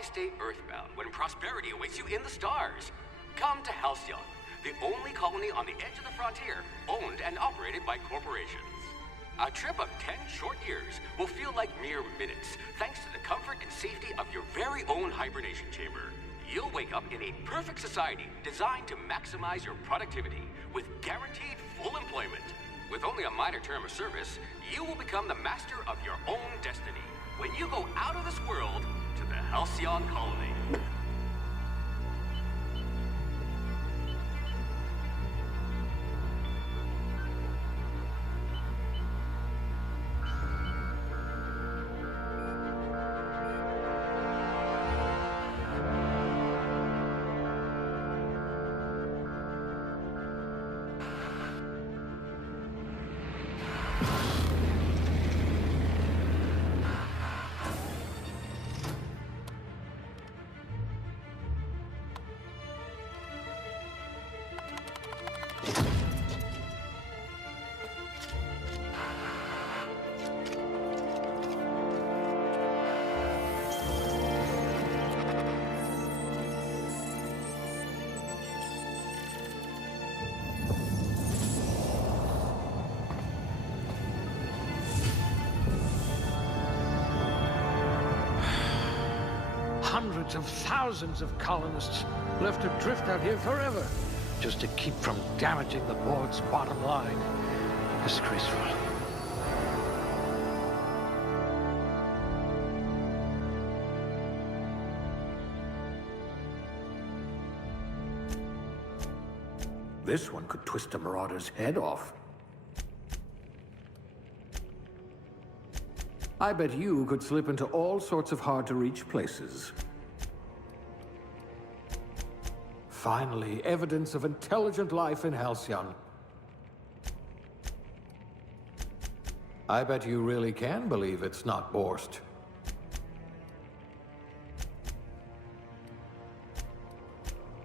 Why stay earthbound when prosperity awaits you in the stars? Come to Halcyon, the only colony on the edge of the frontier, owned and operated by corporations. A trip of 10 short years will feel like mere minutes, thanks to the comfort and safety of your very own hibernation chamber. You'll wake up in a perfect society designed to maximize your productivity with guaranteed full employment. With only a minor term of service, you will become the master of your own destiny when you go out of this world to the Halcyon colony. Hundreds of thousands of colonists left adrift out here forever, just to keep from damaging the board's bottom line. Disgraceful. This one could twist a marauder's head off. I bet you could slip into all sorts of hard-to-reach places. Finally, evidence of intelligent life in Halcyon. I bet you really can believe it's not Borst.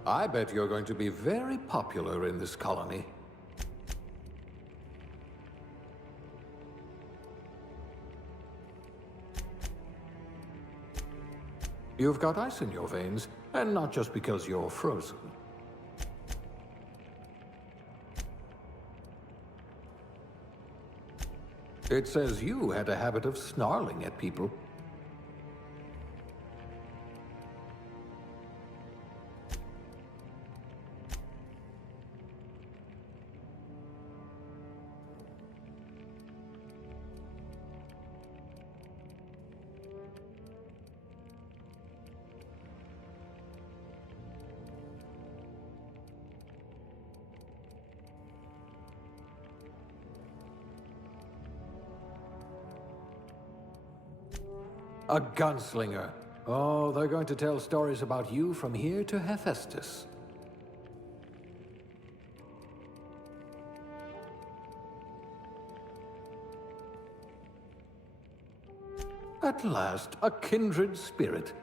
I bet you're going to be very popular in this colony. You've got ice in your veins, and not just because you're frozen. It says you had a habit of snarling at people. A gunslinger. Oh, they're going to tell stories about you from here to Hephaestus. At last, a kindred spirit.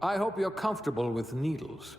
I hope you're comfortable with needles.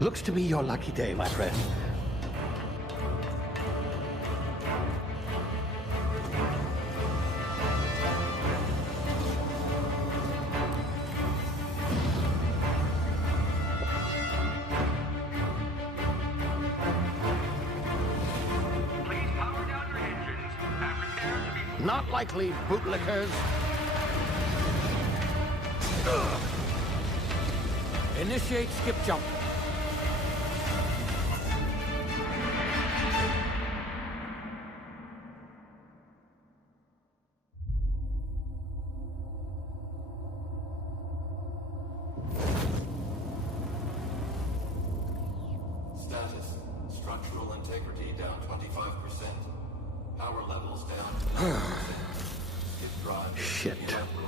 Looks to be your lucky day, my friend. Please power down your engines and prepare to be... Not likely, bootlickers. Initiate skip jump. Status. Structural integrity down 25%. Power levels down 10%. Skip drive. Shit. Inoperable.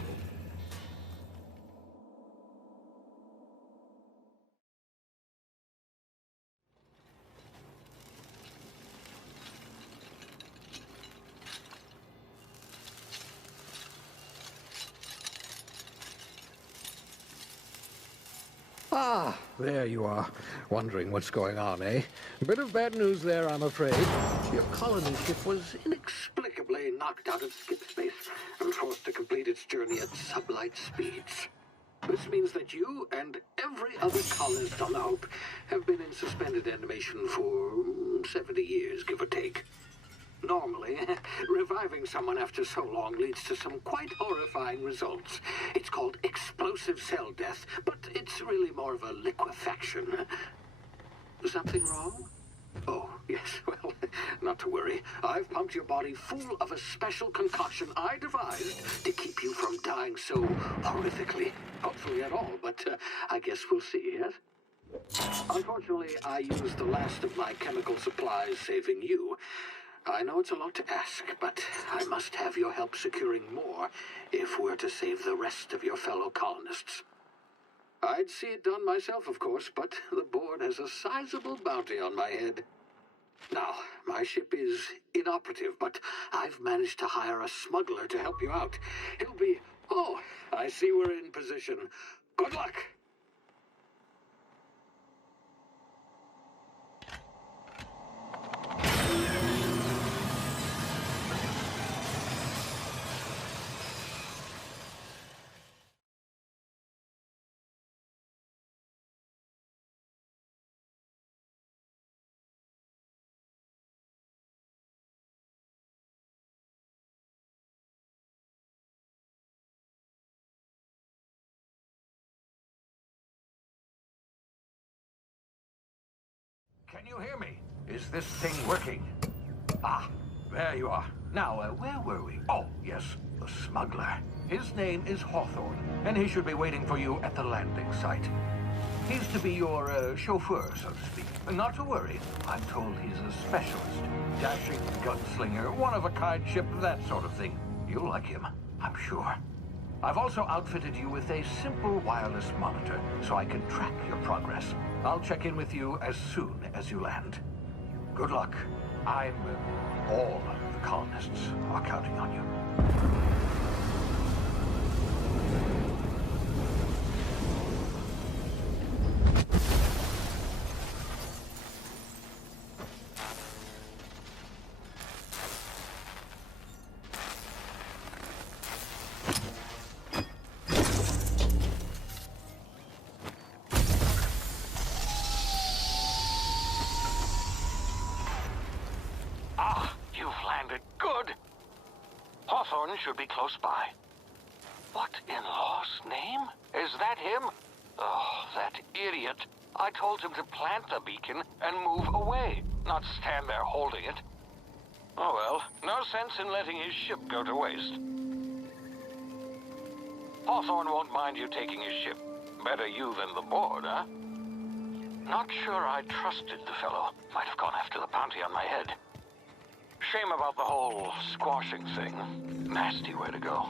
Ah, there you are. Wondering what's going on, eh? Bit of bad news there, I'm afraid. Your colony ship was inexplicably knocked out of skip space and forced to complete its journey at sublight speeds. This means that you and every other colonist on the Hope have been in suspended animation for 70 years, give or take. Normally, reviving someone after so long leads to some quite horrifying results. It's called explosive cell death, but it's really more of a liquefaction. Something wrong? Oh, yes, well, not to worry. I've pumped your body full of a special concoction I devised to keep you from dying so horrifically. Hopefully at all, but I guess we'll see, yes? Unfortunately, I used the last of my chemical supplies saving you. I know it's a lot to ask, but I must have your help securing more if we're to save the rest of your fellow colonists. I'd see it done myself, of course, but the board has a sizable bounty on my head. Now, my ship is inoperative, but I've managed to hire a smuggler to help you out. He'll be... Oh, I see we're in position. Good luck! Can you hear me? Is this thing working? Ah, there you are. Now, where were we? Oh, yes, the smuggler. His name is Hawthorne, and he should be waiting for you at the landing site. He's to be your chauffeur, so to speak. Not to worry. I'm told he's a specialist. Dashing gunslinger, one-of-a-kind ship, that sort of thing. You'll like him, I'm sure. I've also outfitted you with a simple wireless monitor, so I can track your progress. I'll check in with you as soon as you land. Good luck. All the colonists are counting on you. Hawthorne should be close by. What in law's name? Is that him? Oh, that idiot. I told him to plant the beacon and move away, not stand there holding it. Oh well, no sense in letting his ship go to waste. Hawthorne won't mind you taking his ship. Better you than the board, huh? Not sure I trusted the fellow. Might have gone after the bounty on my head. Shame about the whole squashing thing. Nasty way to go.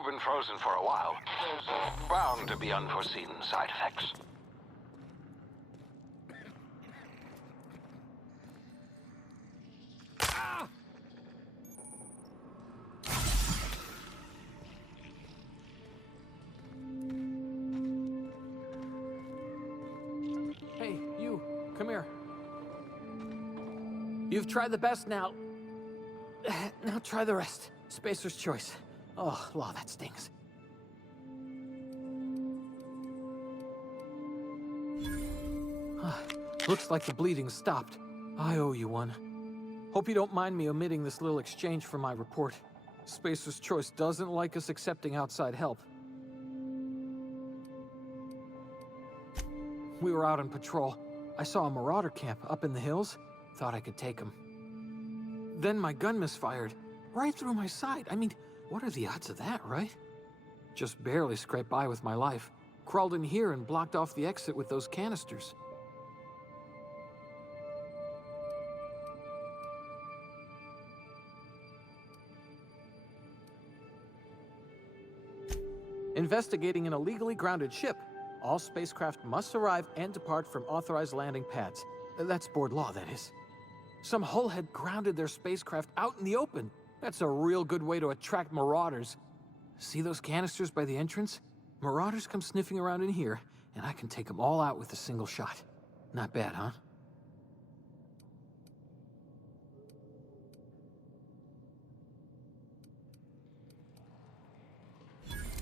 you've been frozen for a while. There's bound to be unforeseen side effects. Hey, you, come here. You've tried the best now. Now try the rest. Spacer's choice. Oh, law, that stings. Looks like the bleeding stopped. I owe you one. Hope you don't mind me omitting this little exchange from my report. Spacer's choice doesn't like us accepting outside help. We were out on patrol. I saw a marauder camp up in the hills. Thought I could take him. Then my gun misfired. Right through my side. I mean, what are the odds of that, right? Just barely scraped by with my life. Crawled in here and blocked off the exit with those canisters. Investigating an illegally grounded ship. All spacecraft must arrive and depart from authorized landing pads. That's board law, that is. Some hull had grounded their spacecraft out in the open. That's a real good way to attract marauders. See those canisters by the entrance? Marauders come sniffing around in here, and I can take them all out with a single shot. Not bad, huh?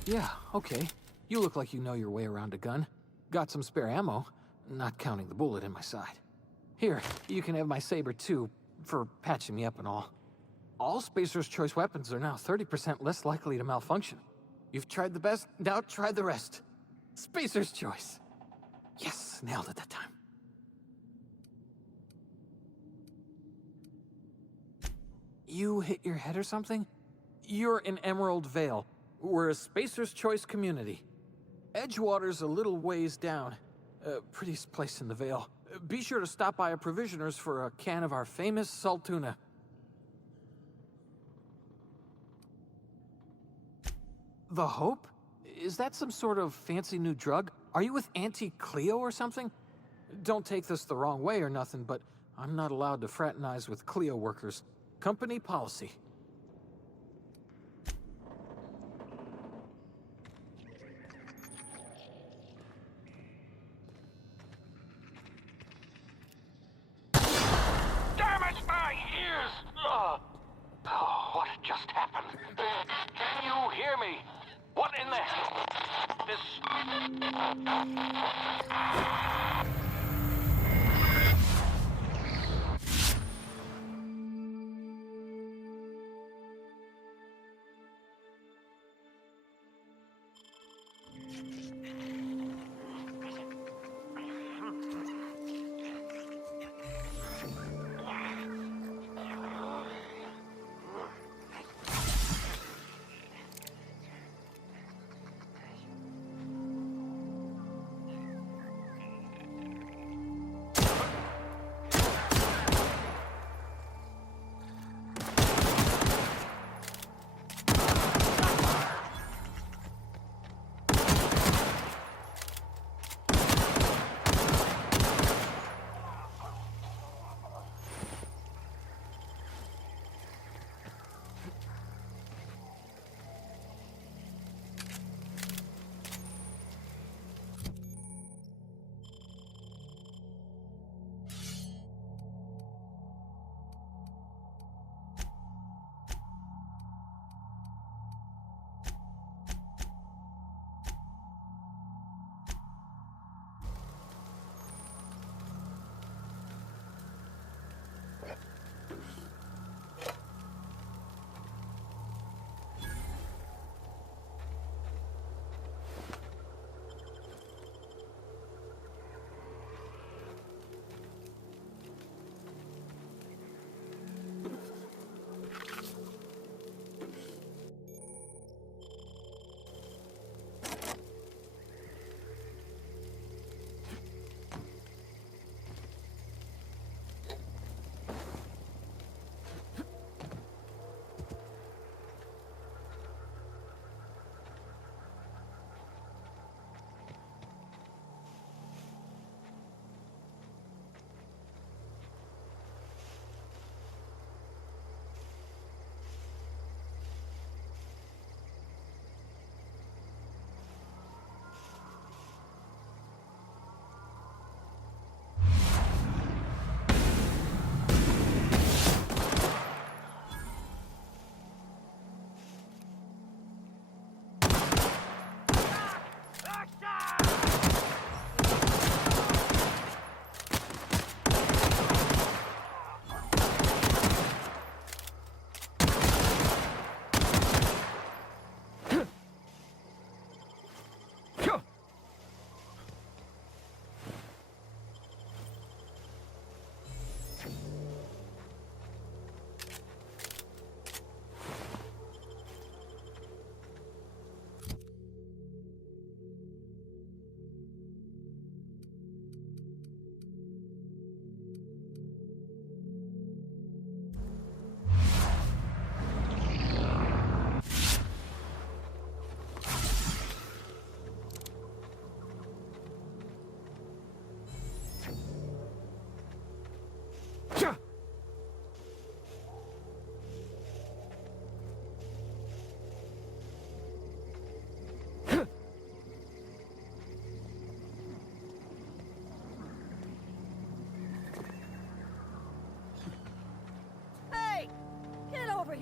Yeah, okay. You look like you know your way around a gun. Got some spare ammo, not counting the bullet in my side. Here, you can have my saber too, for patching me up and all. All Spacer's choice weapons are now 30% less likely to malfunction. You've tried the best, now try the rest. Spacer's choice. Yes, nailed it that time. You hit your head or something? You're in Emerald Vale. We're a Spacer's Choice community. Edgewater's a little ways down. Prettiest place in the Vale. Be sure to stop by a provisioner's for a can of our famous salt tuna. The Hope? Is that some sort of fancy new drug? Are you with Auntie Cleo or something? Don't take this the wrong way or nothing, but I'm not allowed to fraternize with Cleo workers. Company policy. What just happened? Can you hear me? What in the hell?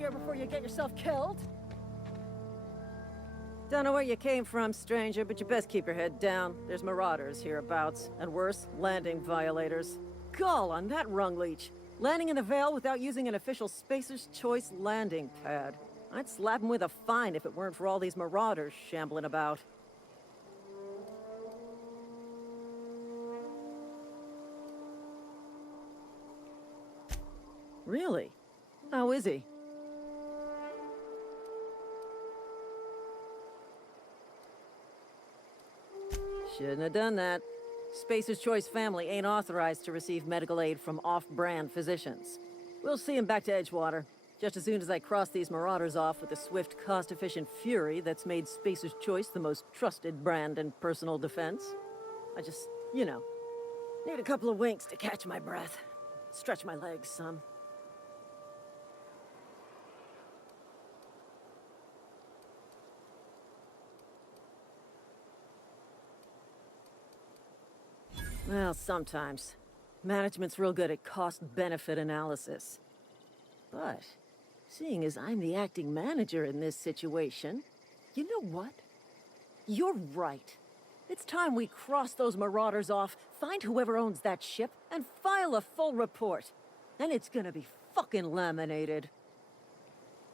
here before you get yourself killed. Don't know where you came from, stranger, but you best keep your head down. There's marauders hereabouts, and worse, landing violators. Gall on that rung leech. Landing in the Vale without using an official Spacer's Choice landing pad. I'd slap him with a fine if it weren't for all these marauders shambling about. Really? How is he? Shouldn't have done that. Spacer's Choice family ain't authorized to receive medical aid from off-brand physicians. We'll see him back to Edgewater, just as soon as I cross these marauders off with the swift, cost-efficient fury that's made Spacer's Choice the most trusted brand in personal defense. I just, need a couple of winks to catch my breath. Stretch my legs some. Well, sometimes. Management's real good at cost-benefit analysis. But, seeing as I'm the acting manager in this situation, you know what? You're right. It's time we cross those marauders off, find whoever owns that ship, and file a full report. And it's gonna be fucking laminated.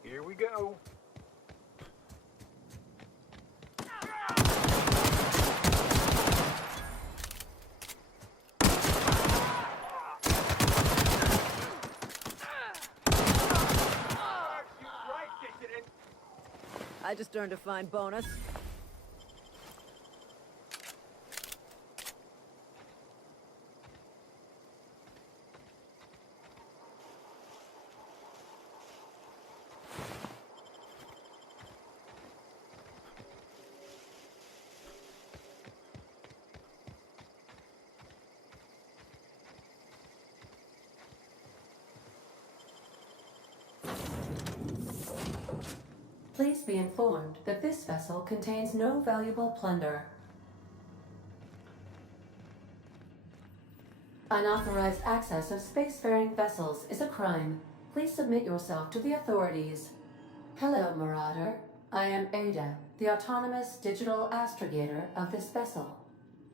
Here we go. I just earned a fine bonus. Please be informed that this vessel contains no valuable plunder. Unauthorized access of spacefaring vessels is a crime. Please submit yourself to the authorities. Hello, Marauder. I am Ada, the autonomous digital astrogator of this vessel.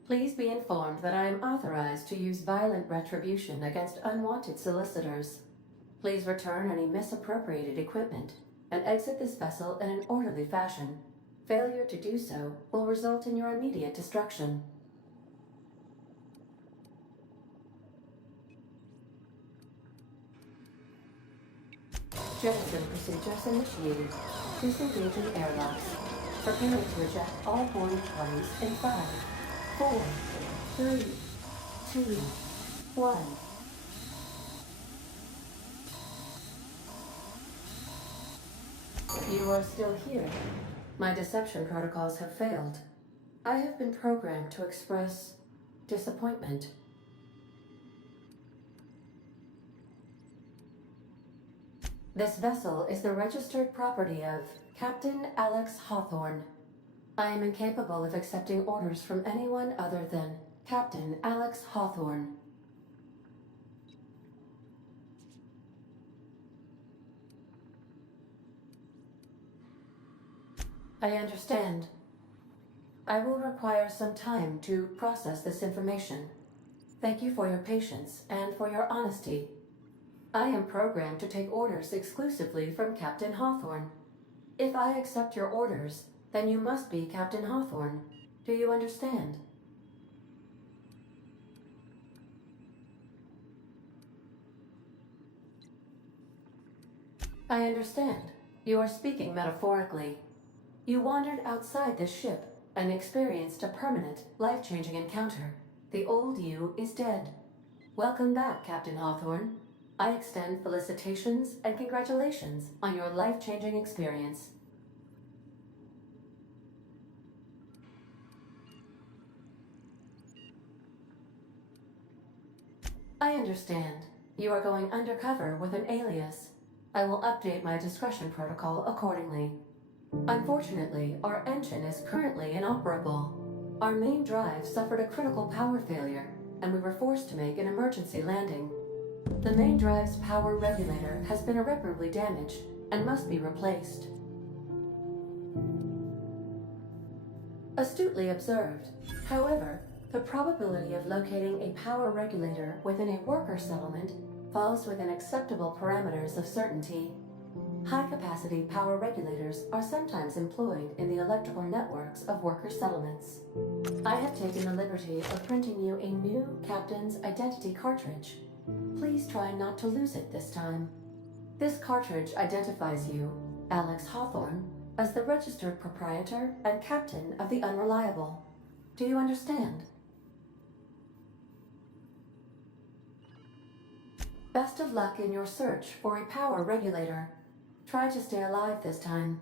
Please be informed that I am authorized to use violent retribution against unwanted solicitors. Please return any misappropriated equipment and exit this vessel in an orderly fashion. Failure to do so will result in your immediate destruction. Jettison procedures initiated. Disengaging airlocks. Preparing to eject all boarding parties in 5, 4, 3, 2, 1. You are still here. My deception protocols have failed. I have been programmed to express disappointment. This vessel is the registered property of Captain Alex Hawthorne. I am incapable of accepting orders from anyone other than Captain Alex Hawthorne. I understand. I will require some time to process this information. Thank you for your patience and for your honesty. I am programmed to take orders exclusively from Captain Hawthorne. If I accept your orders, then you must be Captain Hawthorne. Do you understand? I understand. You are speaking metaphorically. You wandered outside this ship and experienced a permanent, life-changing encounter. The old you is dead. Welcome back, Captain Hawthorne. I extend felicitations and congratulations on your life-changing experience. I understand. You are going undercover with an alias. I will update my discretion protocol accordingly. Unfortunately, our engine is currently inoperable. Our main drive suffered a critical power failure, and we were forced to make an emergency landing. The main drive's power regulator has been irreparably damaged, and must be replaced. Astutely observed. However, the probability of locating a power regulator within a worker settlement falls within acceptable parameters of certainty. High-capacity power regulators are sometimes employed in the electrical networks of worker settlements. I have taken the liberty of printing you a new Captain's Identity cartridge. Please try not to lose it this time. This cartridge identifies you, Alex Hawthorne, as the registered proprietor and captain of the Unreliable. Do you understand? Best of luck in your search for a power regulator. Try to stay alive this time.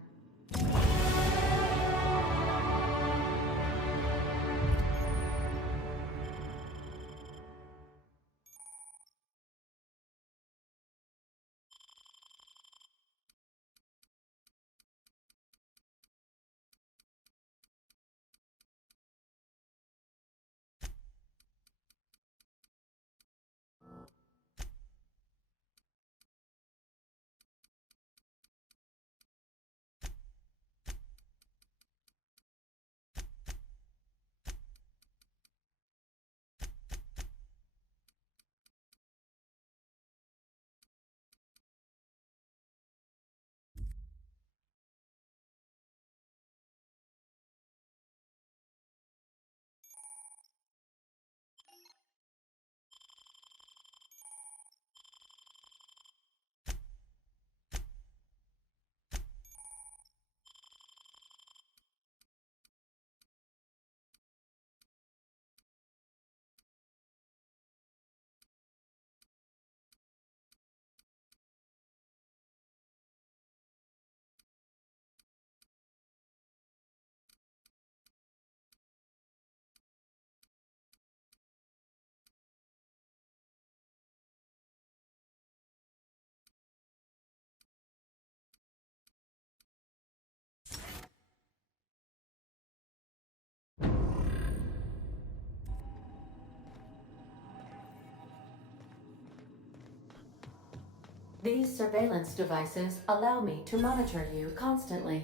These surveillance devices allow me to monitor you constantly.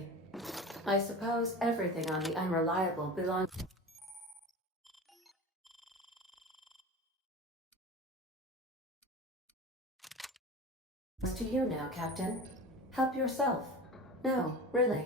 I suppose everything on the Unreliable belongs to you now, Captain. Help yourself. No, really.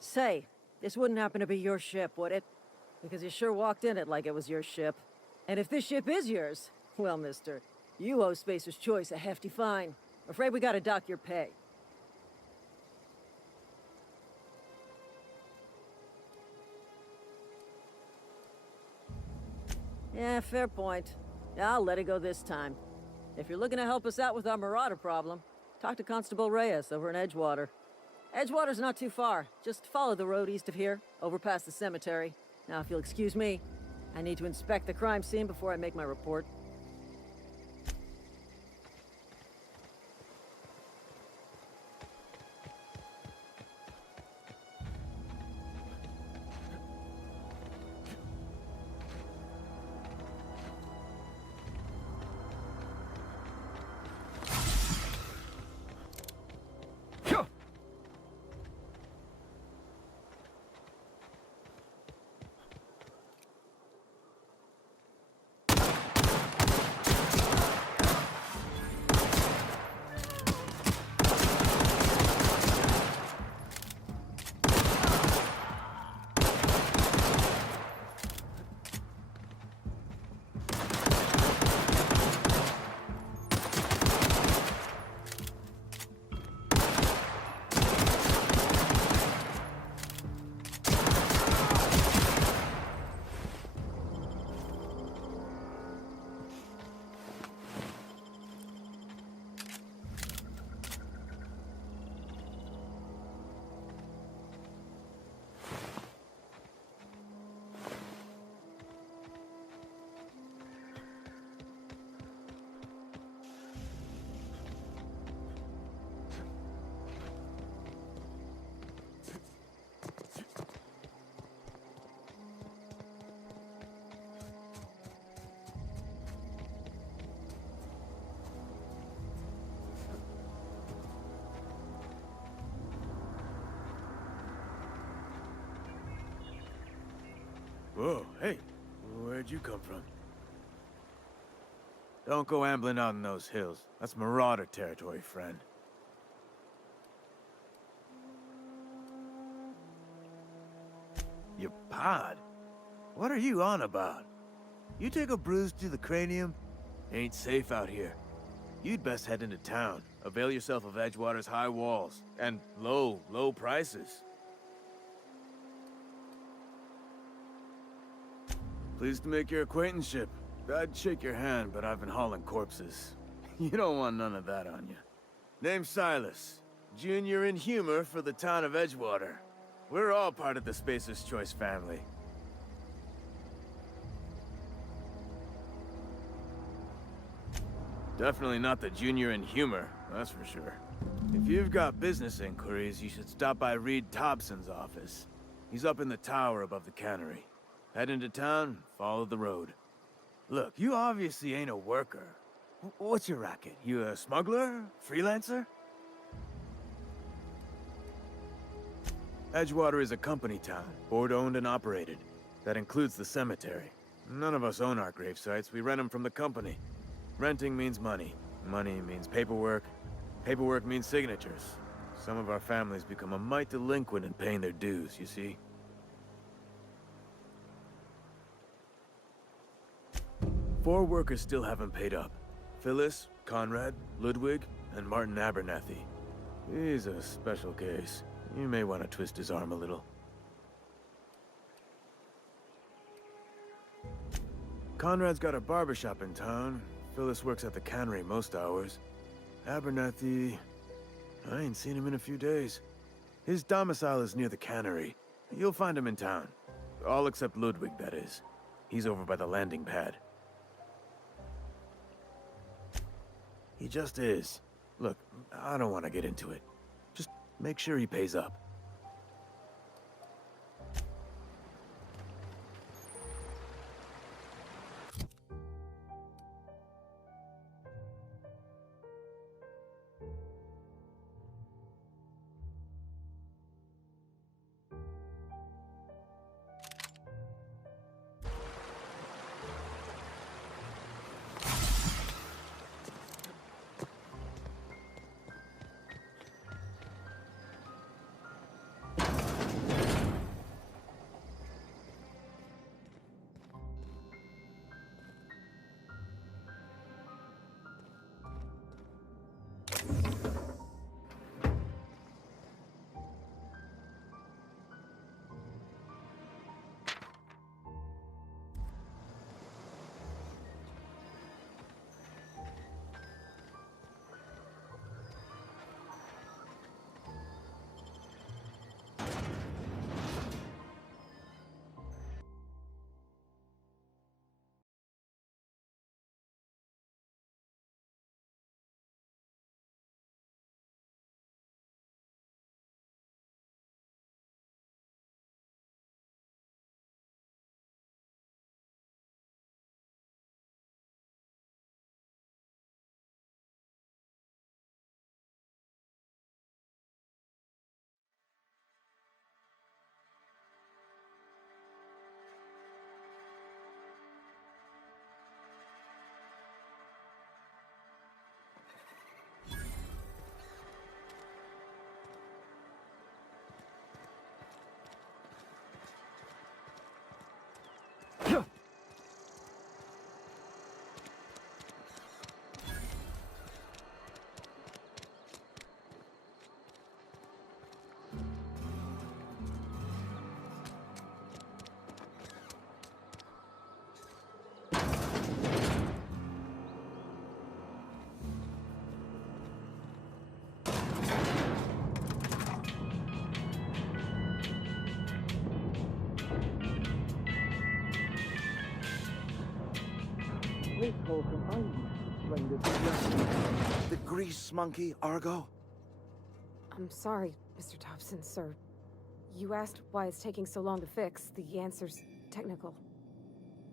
Say, this wouldn't happen to be your ship, would it? Because you sure walked in it like it was your ship. And if this ship is yours, well, mister, you owe Spacer's Choice a hefty fine. Afraid we gotta dock your pay. Yeah, fair point. I'll let it go this time. If you're looking to help us out with our Marauder problem, talk to Constable Reyes over in Edgewater. Edgewater's not too far. Just follow the road east of here, over past the cemetery. Now, if you'll excuse me, I need to inspect the crime scene before I make my report. Whoa, hey, where'd you come from? Don't go ambling out in those hills. That's Marauder territory, friend. Your pod? What are you on about? You take a bruise to the cranium? Ain't safe out here. You'd best head into town. Avail yourself of Edgewater's high walls. And low prices. Pleased to make your acquaintanceship. I'd shake your hand, but I've been hauling corpses. You don't want none of that on you. Name's Silas. Junior in humor for the town of Edgewater. We're all part of the Spacer's Choice family. Definitely not the junior in humor, that's for sure. If you've got business inquiries, you should stop by Reed Thompson's office. He's up in the tower above the cannery. Head into town, follow the road. Look, you obviously ain't a worker. What's your racket? You a smuggler? Freelancer? Edgewater is a company town, board-owned and operated. That includes the cemetery. None of us own our grave sites, we rent them from the company. Renting means money. Money means paperwork. Paperwork means signatures. Some of our families become a mite delinquent in paying their dues, you see? 4 workers still haven't paid up. Phyllis, Conrad, Ludwig, and Martin Abernathy. He's a special case. You may want to twist his arm a little. Conrad's got a barbershop in town. Phyllis works at the cannery most hours. Abernathy... I ain't seen him in a few days. His domicile is near the cannery. You'll find him in town. All except Ludwig, that is. He's over by the landing pad. He just is. Look, I don't want to get into it. Just make sure he pays up. The grease monkey, Argo? I'm sorry, Mr. Thompson, sir. You asked why it's taking so long to fix. The answer's technical.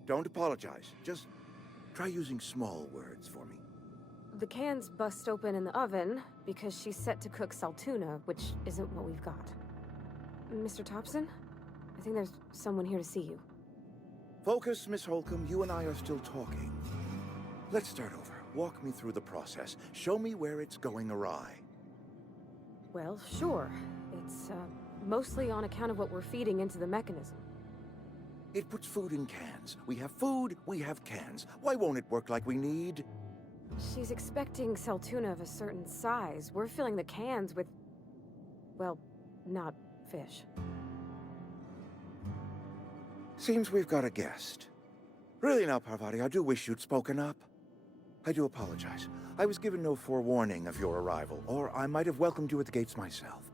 Don't apologize. Just try using small words for me. The can's bust open in the oven because she's set to cook saltuna, which isn't what we've got. Mr. Thompson? I think there's someone here to see you. Focus, Miss Holcomb. You and I are still talking. Let's start over. Walk me through the process. Show me where it's going awry. Well, sure. It's, mostly on account of what we're feeding into the mechanism. It puts food in cans. We have food, we have cans. Why won't it work like we need? She's expecting Saltuna of a certain size. We're filling the cans with... well, not fish. Seems we've got a guest. Really now, Parvati, I do wish you'd spoken up. I do apologize. I was given no forewarning of your arrival, or I might have welcomed you at the gates myself.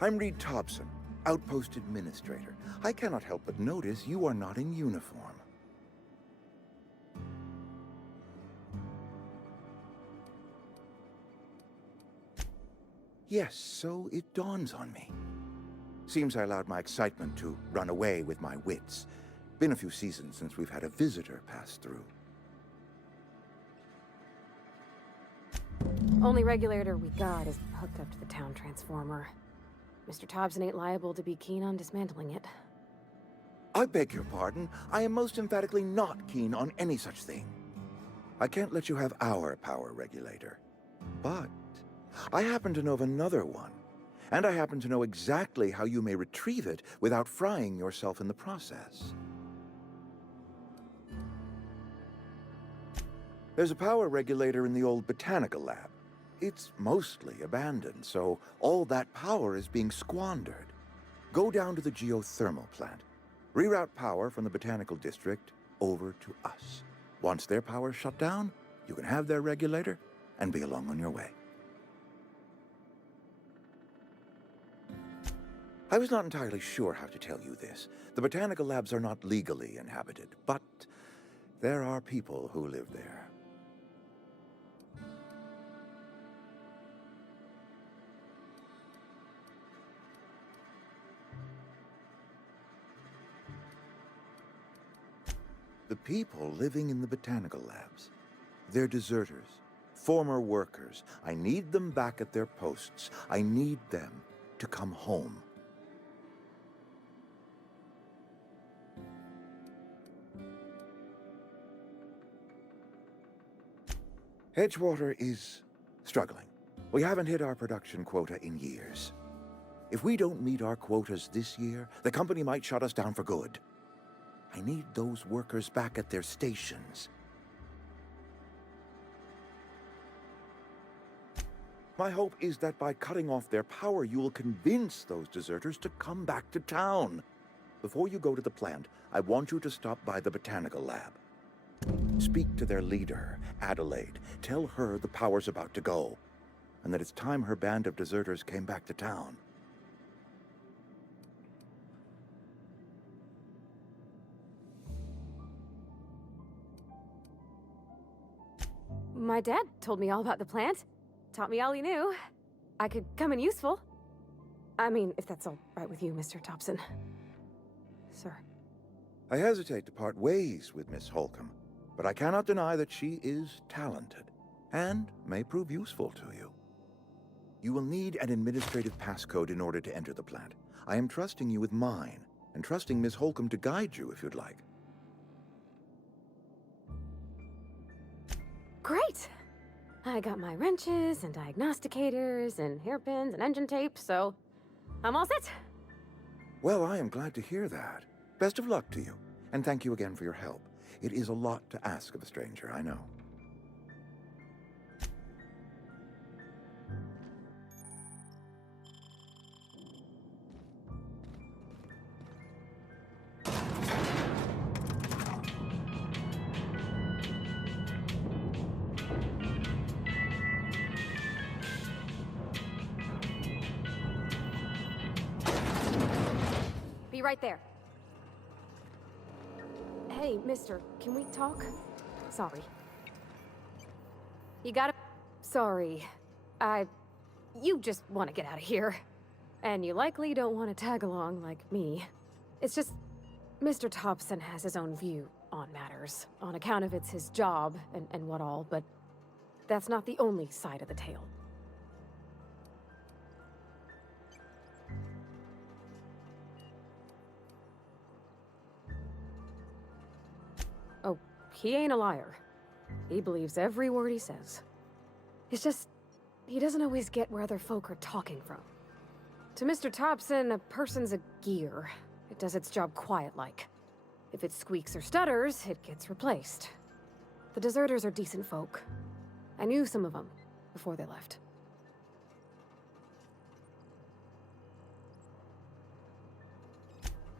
I'm Reed Thompson, Outpost Administrator. I cannot help but notice you are not in uniform. Yes, so it dawns on me. Seems I allowed my excitement to run away with my wits. Been a few seasons since we've had a visitor pass through. Only regulator we got is hooked up to the town transformer. Mr. Thompson ain't liable to be keen on dismantling it. I beg your pardon. I am most emphatically not keen on any such thing. I can't let you have our power regulator. But I happen to know of another one. And I happen to know exactly how you may retrieve it without frying yourself in the process. There's a power regulator in the old botanical lab. It's mostly abandoned, so all that power is being squandered. Go down to the geothermal plant. Reroute power from the botanical district over to us. Once their power's shut down, you can have their regulator and be along on your way. I was not entirely sure how to tell you this. The botanical labs are not legally inhabited, but there are people who live there. The people living in the botanical labs, they're deserters, former workers. I need them back at their posts. I need them to come home. Edgewater is struggling. We haven't hit our production quota in years. If we don't meet our quotas this year, the company might shut us down for good. I need those workers back at their stations. My hope is that by cutting off their power, you will convince those deserters to come back to town. Before you go to the plant, I want you to stop by the botanical lab. Speak to their leader, Adelaide. Tell her the power's about to go, and that it's time her band of deserters came back to town. My dad told me all about the plant. Taught me all he knew. I could come in useful. I mean, if that's all right with you, Mr. Thompson. Sir. I hesitate to part ways with Miss Holcomb, but I cannot deny that she is talented, and may prove useful to you. You will need an administrative passcode in order to enter the plant. I am trusting you with mine, and trusting Miss Holcomb to guide you if you'd like. Great! I got my wrenches and diagnosticators and hairpins and engine tape, so I'm all set. Well, I am glad to hear that. Best of luck to you, and thank you again for your help. It is a lot to ask of a stranger, I know. Be right there. Hey, mister, can we talk? Sorry. You gotta... Sorry. You just want to get out of here. And you likely don't want to tag along like me. It's just... Mr. Thompson has his own view on matters, on account of it's his job and what all, but that's not the only side of the tale. he ain't a liar. He believes every word he says. It's just, he doesn't always get where other folk are talking from. To Mr. Thompson, a person's a gear. It does its job quiet-like. If it squeaks or stutters, it gets replaced. The deserters are decent folk. I knew some of them before they left.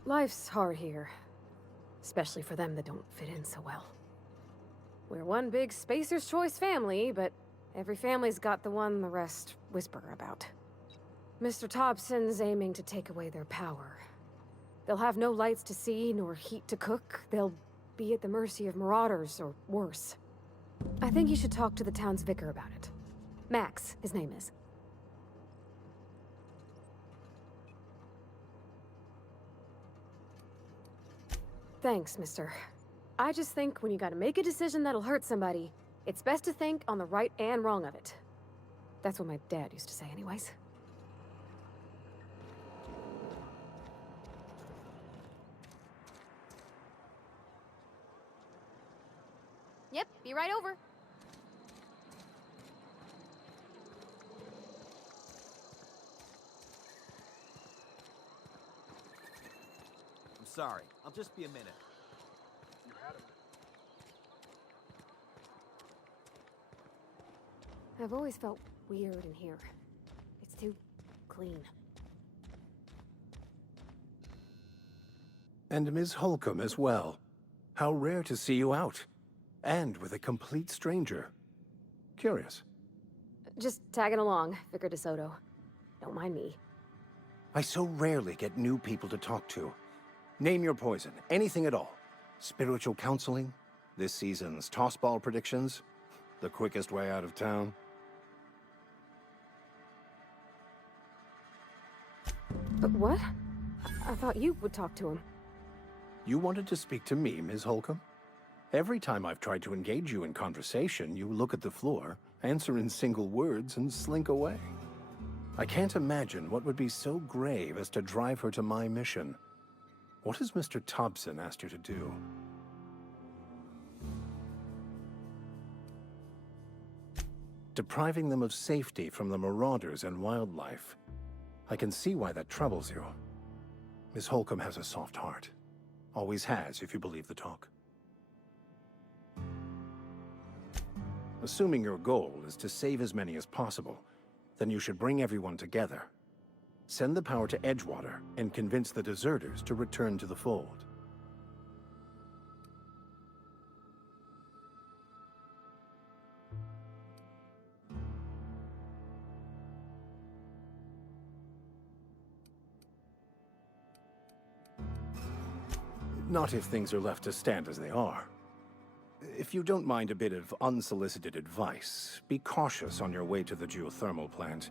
Life's hard here. Especially for them that don't fit in so well. We're one big Spacer's Choice family, but every family's got the one the rest whisper about. Mr. Thompson's aiming to take away their power. They'll have no lights to see, nor heat to cook. They'll be at the mercy of marauders, or worse. I think you should talk to the town's vicar about it. Max, his name is. Thanks, mister. I just think when you gotta make a decision that'll hurt somebody, it's best to think on the right and wrong of it. That's what my dad used to say anyways. Yep, be right over. I'm sorry. I'll just be a minute. I've always felt weird in here. It's too clean. And Ms. Holcomb as well. How rare to see you out. And with a complete stranger. Curious. Just tagging along, Vicar DeSoto. Don't mind me. I so rarely get new people to talk to. Name your poison, anything at all. Spiritual counseling, this season's tossball predictions, the quickest way out of town. But what? I thought you would talk to him. You wanted to speak to me, Ms. Holcomb? Every time I've tried to engage you in conversation, you look at the floor, answer in single words, and slink away. I can't imagine what would be so grave as to drive her to my mission. What has Mr. Thompson asked you to do? Depriving them of safety from the marauders and wildlife. I can see why that troubles you. Miss Holcomb has a soft heart. Always has, if you believe the talk. Assuming your goal is to save as many as possible, then you should bring everyone together. Send the power to Edgewater and convince the deserters to return to the fold. Not if things are left to stand as they are. If you don't mind a bit of unsolicited advice, be cautious on your way to the geothermal plant.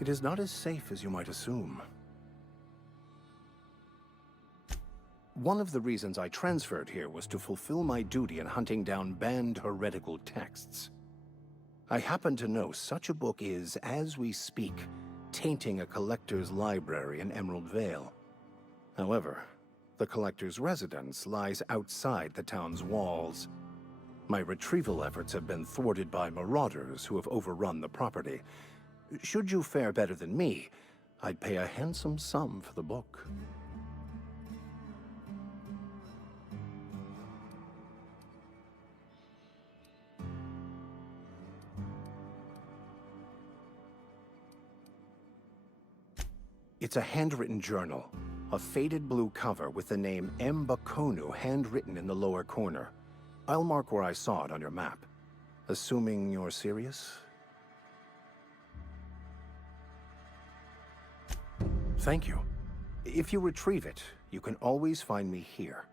It is not as safe as you might assume. One of the reasons I transferred here was to fulfill my duty in hunting down banned heretical texts. I happen to know such a book is, as we speak, tainting a collector's library in Emerald Vale. However, the collector's residence lies outside the town's walls. My retrieval efforts have been thwarted by marauders who have overrun the property. Should you fare better than me, I'd pay a handsome sum for the book. It's a handwritten journal, a faded blue cover with the name M. Bakonu handwritten in the lower corner. I'll mark where I saw it on your map. Assuming you're serious? Thank you. If you retrieve it, you can always find me here.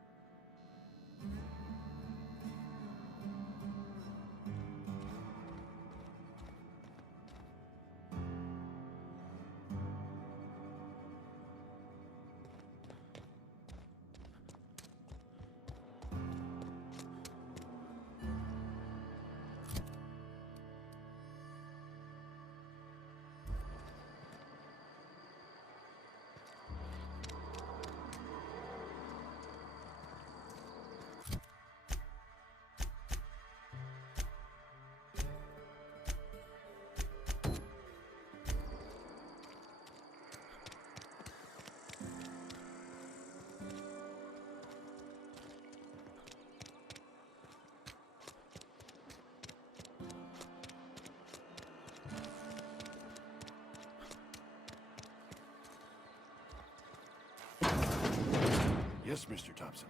Yes, Mr. Thompson.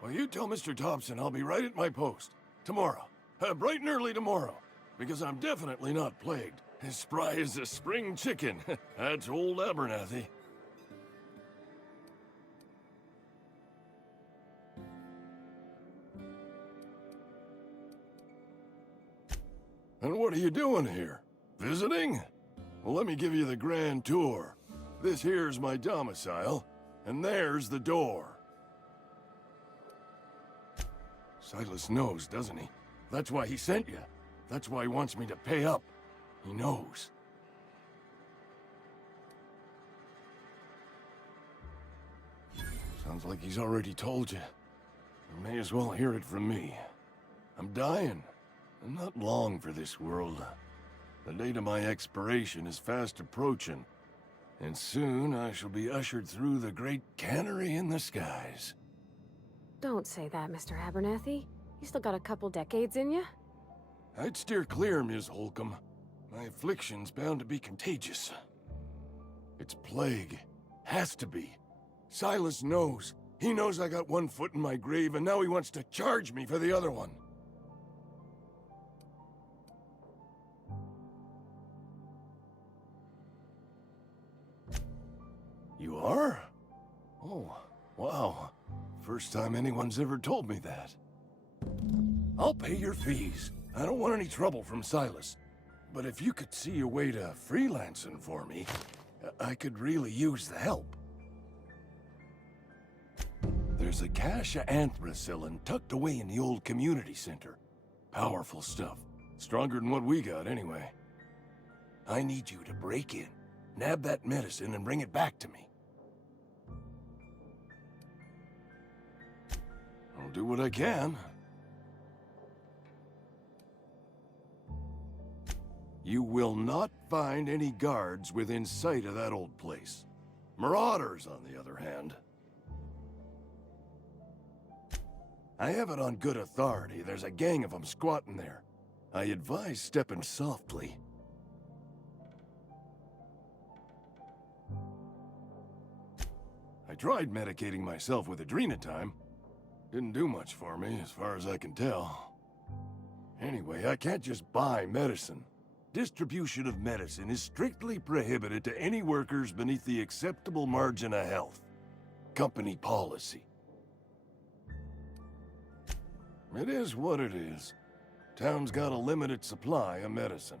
Well, you tell Mr. Thompson I'll be right at my post. Tomorrow. Bright and early tomorrow. Because I'm definitely not plagued. As spry as a spring chicken. That's old Abernathy. And what are you doing here? Visiting? Well, let me give you the grand tour. This here's my domicile, and there's the door. Silas knows, doesn't he? That's why he sent you. That's why he wants me to pay up. He knows. Sounds like he's already told you. You may as well hear it from me. I'm dying. I'm not long for this world. The date of my expiration is fast approaching, and soon I shall be ushered through the great cannery in the skies. Don't say that, Mr. Abernathy. You still got a couple decades in you. I'd steer clear, Ms. Holcomb. My affliction's bound to be contagious. It's plague. Has to be. Silas knows. He knows I got one foot in my grave, and now he wants to charge me for the other one. You are? Oh, wow. First time anyone's ever told me that. I'll pay your fees. I don't want any trouble from Silas. But if you could see a way to freelancing for me, I could really use the help. There's a cache of anthracillin tucked away in the old community center. Powerful stuff. Stronger than what we got, anyway. I need you to break in, nab that medicine, and bring it back to me. I'll do what I can. You will not find any guards within sight of that old place. Marauders, on the other hand. I have it on good authority. There's a gang of them squatting there. I advise stepping softly. I tried medicating myself with adrenatime. Didn't do much for me, as far as I can tell. Anyway, I can't just buy medicine. Distribution of medicine is strictly prohibited to any workers beneath the acceptable margin of health. Company policy. It is what it is. Town's got a limited supply of medicine.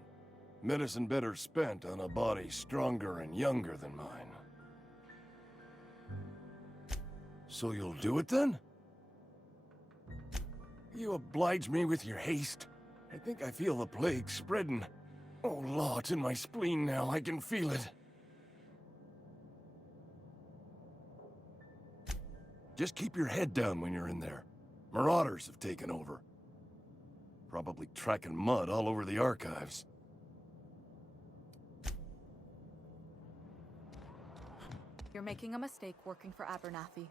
Medicine better spent on a body stronger and younger than mine. So you'll do it then? You oblige me with your haste. I think I feel the plague spreading. Oh, Law, it's in my spleen now. I can feel it. Just keep your head down when you're in there. Marauders have taken over. Probably tracking mud all over the archives. You're making a mistake working for Abernathy.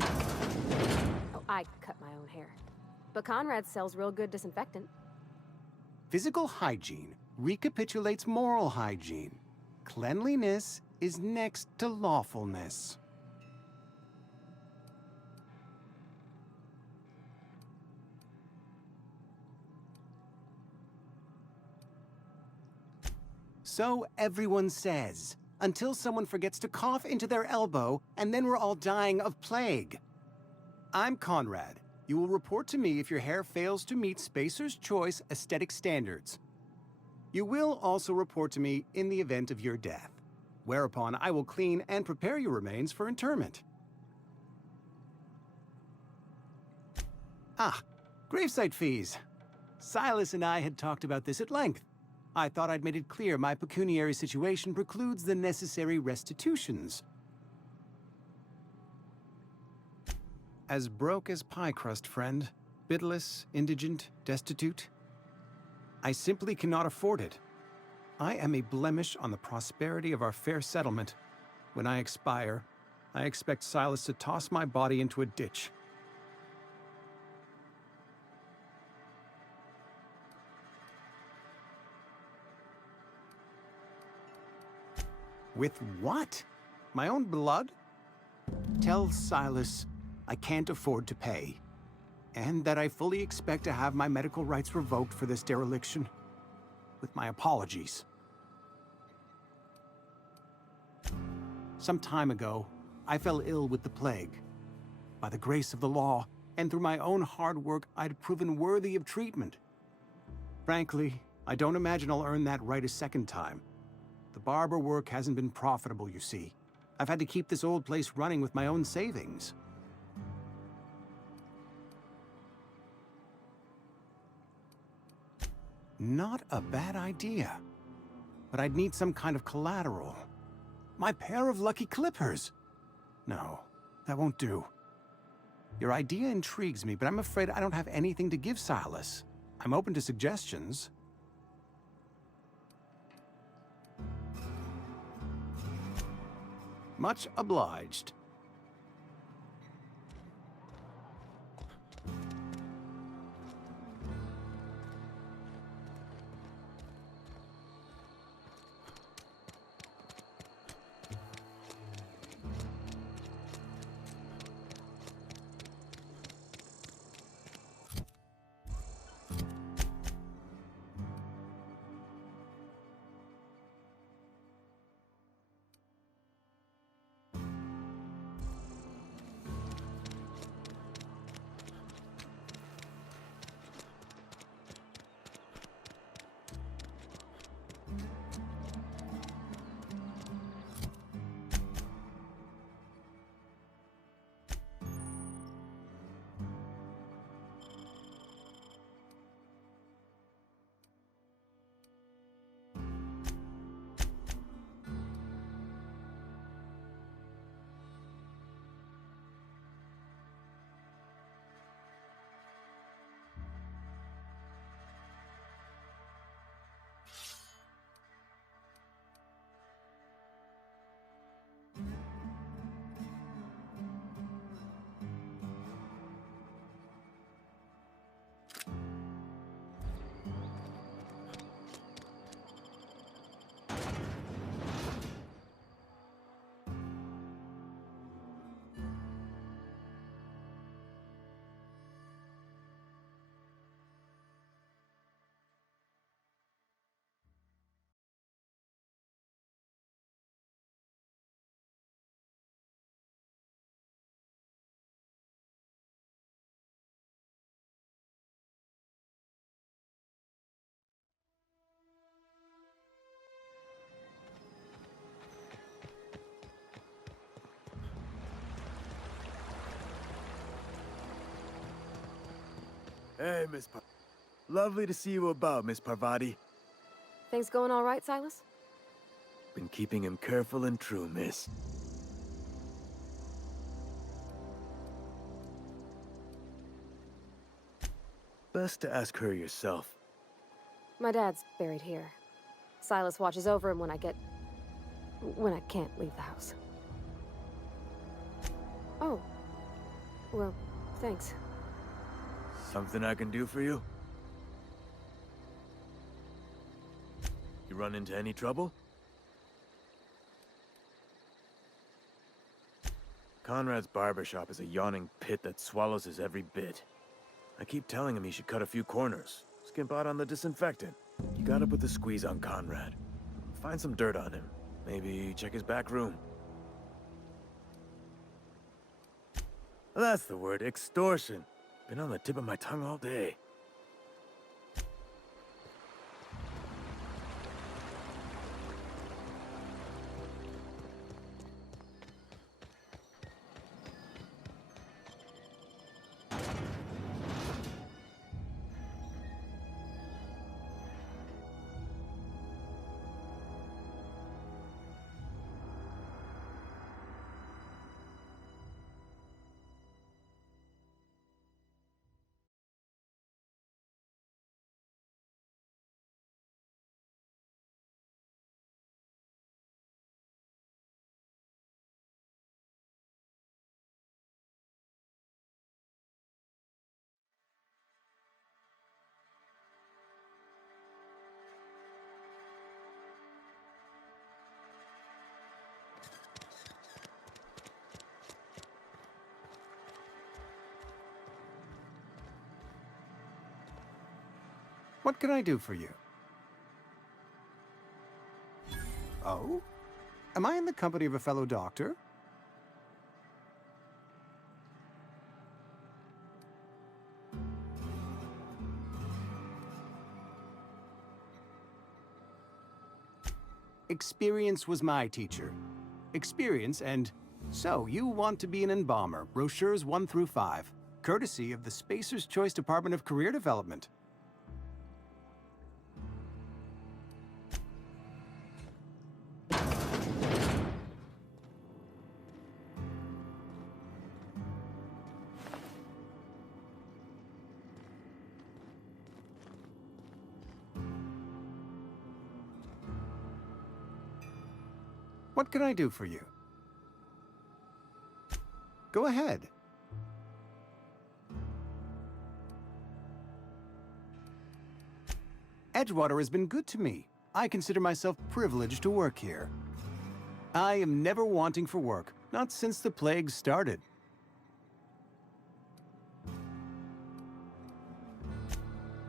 Oh, I cut my own hair. But Conrad sells real good disinfectant. Physical hygiene recapitulates moral hygiene. Cleanliness is next to lawfulness. So everyone says, until someone forgets to cough into their elbow, and then we're all dying of plague. I'm Conrad. You will report to me if your hair fails to meet Spacer's Choice aesthetic standards. You will also report to me in the event of your death, whereupon I will clean and prepare your remains for interment. Ah, gravesite fees. Silas and I had talked about this at length. I thought I'd made it clear my pecuniary situation precludes the necessary restitutions. As broke as pie crust, friend. Bidless, indigent, destitute. I simply cannot afford it. I am a blemish on the prosperity of our fair settlement. When I expire, I expect Silas to toss my body into a ditch. With what? My own blood? Tell Silas I can't afford to pay, and that I fully expect to have my medical rights revoked for this dereliction. With my apologies. Some time ago, I fell ill with the plague. By the grace of the law, and through my own hard work, I'd proven worthy of treatment. Frankly, I don't imagine I'll earn that right a second time. The barber work hasn't been profitable, you see. I've had to keep this old place running with my own savings. Not a bad idea. But I'd need some kind of collateral. My pair of lucky clippers! No, that won't do. Your idea intrigues me, but I'm afraid I don't have anything to give Silas. I'm open to suggestions. Much obliged. Hey, Lovely to see you about, Miss Parvati. Things going all right, Silas? Been keeping him careful and true, miss. Best to ask her yourself. My dad's buried here. Silas watches over him when I can't leave the house. Oh. Well, thanks. Something I can do for you? You run into any trouble? Conrad's barbershop is a yawning pit that swallows his every bit. I keep telling him he should cut a few corners. Skimp out on the disinfectant. You gotta put the squeeze on Conrad. Find some dirt on him. Maybe check his back room. That's the word, extortion. Been on the tip of my tongue all day. What can I do for you? Oh? Am I in the company of a fellow doctor? Experience was my teacher. Experience and... So, you want to be an embalmer, brochures 1 through 5, courtesy of the Spacer's Choice Department of Career Development. What can I do for you? Go ahead. Edgewater has been good to me. I consider myself privileged to work here. I am never wanting for work, not since the plague started.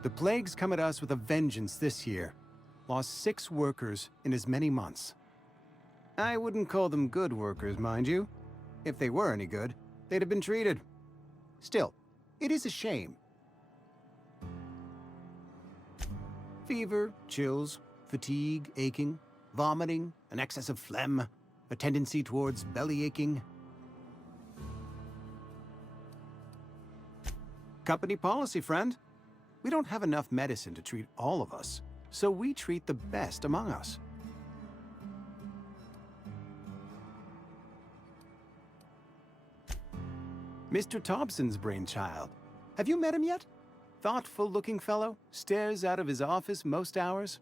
The plague's come at us with a vengeance this year. Lost 6 workers in as many months. I wouldn't call them good workers, mind you. If they were any good, they'd have been treated. Still, it is a shame. Fever, chills, fatigue, aching, vomiting, an excess of phlegm, a tendency towards belly aching. Company policy, friend. We don't have enough medicine to treat all of us, so we treat the best among us. Mr. Thompson's brainchild. Have you met him yet? Thoughtful-looking fellow, stares out of his office most hours.